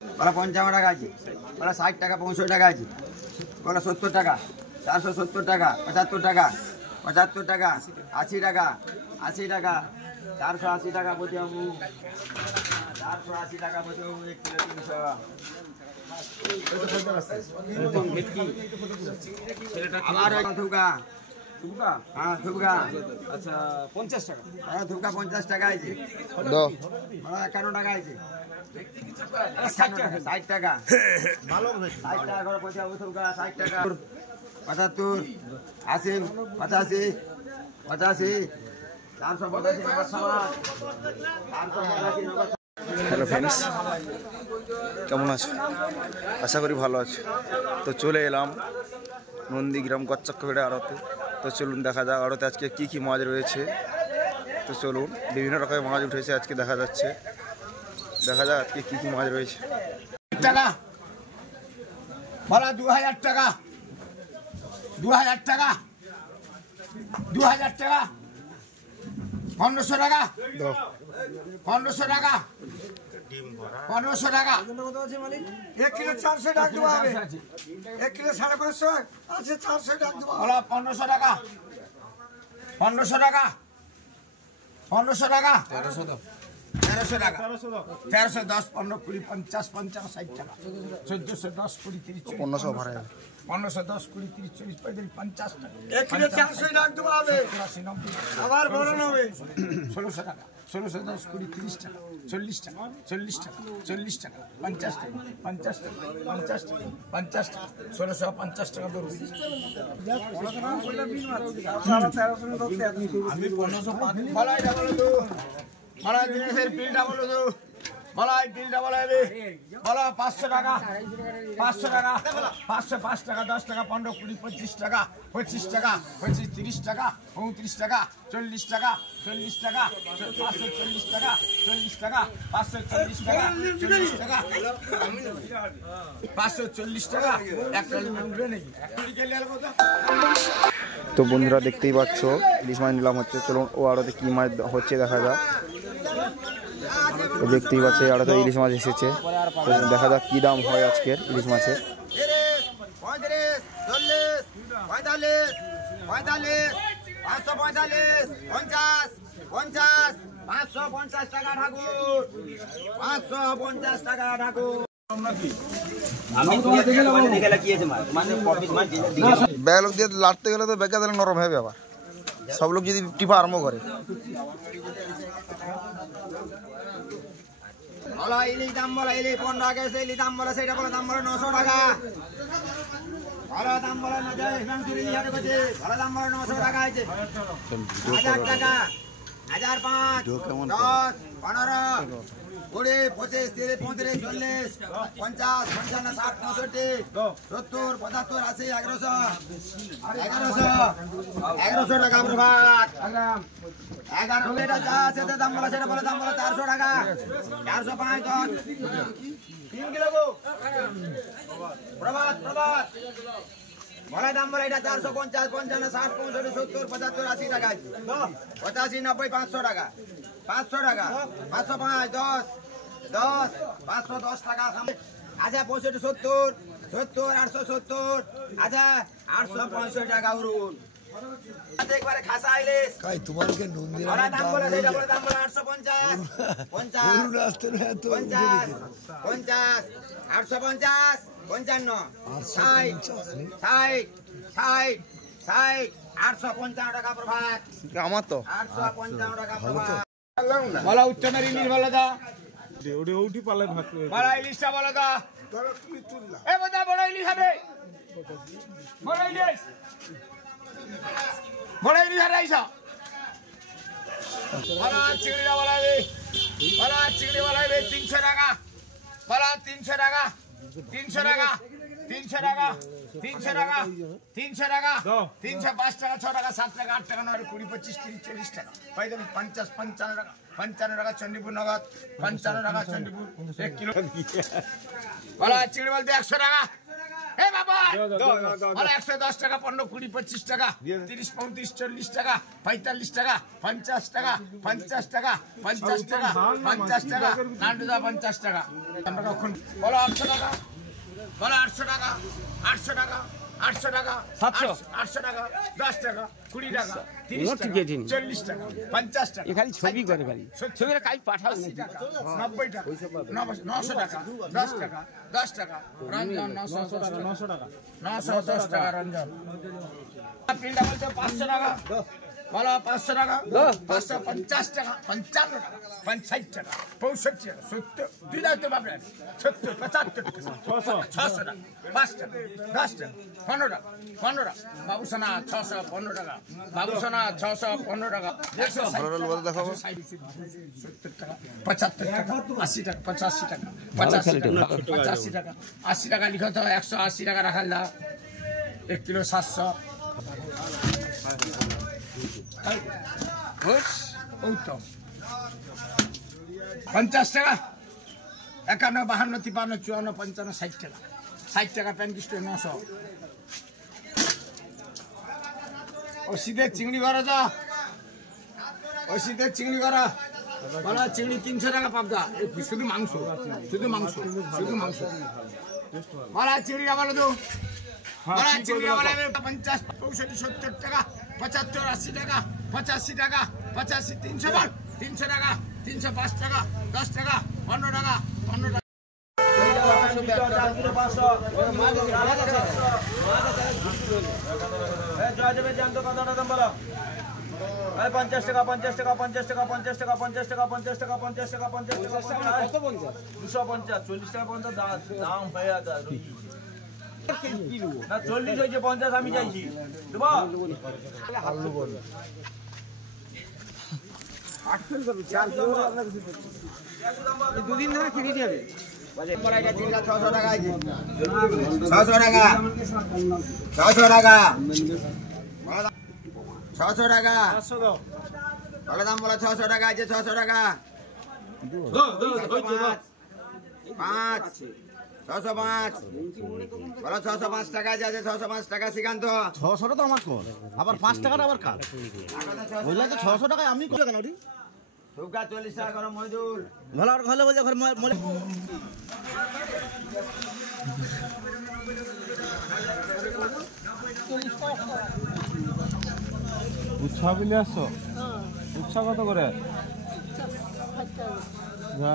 বলা 55 টাকা আছে, বলা 60 টাকা 65 টাকা আছে, বলা 70 টাকা, 470 টাকা, 75 টাকা, 75 টাকা, 80 টাকা, 80 টাকা, 480 টাকা প্রতি বাবু, 480 টাকা প্রতি বাবু, 1 কিলো 300। আবার থুকা থুকা, হ্যাঁ থুকা, আচ্ছা 50 টাকা, হ্যাঁ থুকা 50 টাকা আছে, 51 টাকা আছে, 60 টাকা, 60 টাকা করে পয়সা থুকা, 60 টাকা, 75, 80, 85, 85, 485 নগদ সামান, 485 নগদ। হ্যালো ফ্রেন্ডস, কেমন আছো? আশা করি ভালো আছো। তো চলে এলাম নন্দীগ্রাম কচ্চক্রবেড়ে আড়তে। তো চলুন দেখা যাক আড়তে আজকে কি কি মাছ রয়েছে। তো চলুন, বিভিন্ন রকমের মাছ উঠেছে আজকে, দেখা যাচ্ছে। দেখা যাক আজকে কি কি মাছ রয়েছে। টাকা বলা 2000 টাকা, 2000 টাকা, 2000 টাকা, 1500 টাকা, 1500 টাকা, 1500 টাকা, 1 কিলো 400 টাকা দেবো হবে, 1 কিলো 550 আছে, 400 টাকা দেবো, 1500 টাকা, 1500 টাকা, 1500 টাকা, 1300 টাকা, 1310, 15, 20, 50, 55, 60 টাকা, 1410, 20, 30, 1500 ভাড়া 1510, 20, 30, 40, 45, 50 টাকা, 1 কিলো 400 টাকা দেবো হবে, 80, 90, আবার বড় হবে, 1600 টাকা, 1610, 20, 30 টাকা, 40 টাকা, 40 টাকা, 40 টাকা, 50 টাকা, 50 টাকা, 50 টাকা, 50 টাকা, 1650 টাকা ধরুন। আমি 1505 বলাই না বলো তো, বলাই দিনের বিলটা বলো তো, বলাই বিলটা বলাইবে, বলো 500 টাকা, 500 টাকা, 505 টাকা, 10 টাকা, 15, 20, 25 টাকা, 25 টাকা, 25, 30 টাকা, 35 টাকা, 40 টাকা, 40 টাকা, 540 টাকা, 40 টাকা, 540 টাকা, 40 টাকা, 540 টাকা, একটা উঠবে নাকি? তো বন্ধুরা দেখতেই পাচ্ছ ইলিশ মাছ নিলাম হচ্ছে। চলুন ও আড়তে কি মাছ হচ্ছে দেখা যাক। তো দেখতেই পাচ্ছে আড়তে ইলিশ মাছ এসেছে। তো দেখা যাক কি দাম হয় আজকের ইলিশ মাছের। 35, 40, 45, 45, 545, 50, 50, 550 টাকা ঠাকুর, 550 টাকা ঠাকুর। ব্যাগ লোক দিয়ে লাড়তে গেলে তো ব্যাগটা তাহলে নরম হবে আবার, সব লোক যদি টিপা আরম্ভ করে। বলা ইলিশ দাম বলা, ইলিশ 15 টাকা, ইলিশ দাম বলা, সেটা বলা দাম বলা 900 টাকা, ভালো দাম বলা 900, ভালো দাম বলা 900 টাকা আছে, 1000 টাকা, 1005, 10, 15, 20, 25, 30, 35, 40, 50, 55, 60, 65, 70, 75, 80, 1100, 1100 টাকা প্রভাত, 11 এটা যা আছে দাম বলা, সেটা বলে দাম বলা 400 টাকা, 405, 10, 3 কিলো গো প্রভাত, প্রভাত বলা দাম বলা এটা 450, 55, 60, 65, 70, 75, 80 টাকা আছে, 85, 90, 500 টাকা, 500 টাকা, 505, 10, 10, 510 টাকা, আচ্ছা 65, 70, 70, 870, আচ্ছা 865 টাকা উড়ুন। একবারে খাসা ইলিশ তোমাকে নন্দী দাম বলে সেটা বলে দাম বলে 850, 50, 50, 50, 850, 55, 60, 60, 60, 60, 855 টাকা প্রভাত, আমার তো 855 টাকা প্রভাত। বলা উচ্চমের ইলিশ বলে দা, বলা ইলিশটা বলে দা, এ বোধা বড় ইলিশ হবে, বড় ইলিশ, বড় ইলিশ আর রাইসা বলা চিংড়িটা বলাবে, বলা চিংড়ি বলাবে 300 টাকা, বলা 300 টাকা, 300 টাকা, 300 টাকা, 300 টাকা, 300 টাকা, 305 টাকা, 6 টাকা, 7 টাকা, 8 টাকা, 9, 20, 25, 30, 40 টাকা, 50, 55 টাকা, 55 টাকা চণ্ডীপুর নগদ, 55 টাকা চণ্ডীপুর 1 কিলো। বলা চিংড়ি বলতে 100 টাকা, এ বাবা বলো 110 টাকা 15 20 25 টাকা 30 35 40 টাকা 45 টাকা 50 টাকা 50 টাকা 50 টাকা 50 টাকা নান্টুদা 50 টাকা আমরা কখন বলো 800 টাকা বলো 800 টাকা 800 টাকা 800 টাকা 800 টাকা 10 টাকা 20 টাকা 30 টাকা 40 টাকা 50 টাকা খালি ছবি করে খালি ছবিটা কাজ পাঠাও 90 টাকা 900 টাকা 10 টাকা 10 টাকা রঞ্জন 910 টাকা 910 টাকা রঞ্জন পিলটা বলছে 500 টাকা বলো 500 টাকা 550 টাকা 55 টাকা 65 টাকা 65 টাকা 70 দুই দাও তো বাবরে 70 75 টাকা 600 টাকা 5 টাকা 10 টাকা 15 টাকা 15 টাকা বাবুসোনা 615 টাকা বাবুসোনা 615 টাকা 160 দেখাবো 70 টাকা 75 টাকা 80 টাকা 85 টাকা 85 টাকা 80 টাকা লিখো তো 180 টাকা রাখাল দাও 1 কিলো 700 উত্তম 50 টাকা 51 52 53 54 55 60 টাকা 60 টাকা প্যান্টিস্ট 900 ও সিধে চিংড়ি করা যা ও সিধে চিংড়ি করা বলা চিংড়ি 300 টাকা পাবদা শুধু মাংস শুধু মাংস শুধু মাংস বলা চিংড়ি বলো তো বলা চিংড়ি বলা 50 65 70 টাকা 75 80 টাকা 85 টাকা 85 300 বল 300 টাকা 305 টাকা 10 টাকা 15 টাকা 15 টাকা পঞ্চাশ টাকা 50 টাকা 50 টাকা 50 টাকা 50 টাকা 50 টাকা 50 টাকা 50 টাকা 50 টাকা 250 40 টাকা পর্যন্ত দাম হয়ে আছে না 40 হয়েছে 50 আমি চাইছি দেবো দুদিন ধরে ফিরিয়ে দিবে 600 টাকা 600 টাকা 600 টাকা 600 টাকা বলো দাম বলো 600 টাকা আছে 600 টাকা 5 605 বলো 605 টাকা আছে 605 টাকা শ্রীকান্ত 600 তো আমার কর আবার 5 টাকার আবার কাট বললে তো 600 টাকায় আমি কত কেন ওটি ঠুকা 40 টাকা করো মজদুর ভালো আর ভালো বলছে ঘর মলে উৎসাহ বিলে আসছো উৎসাহ কত করে যা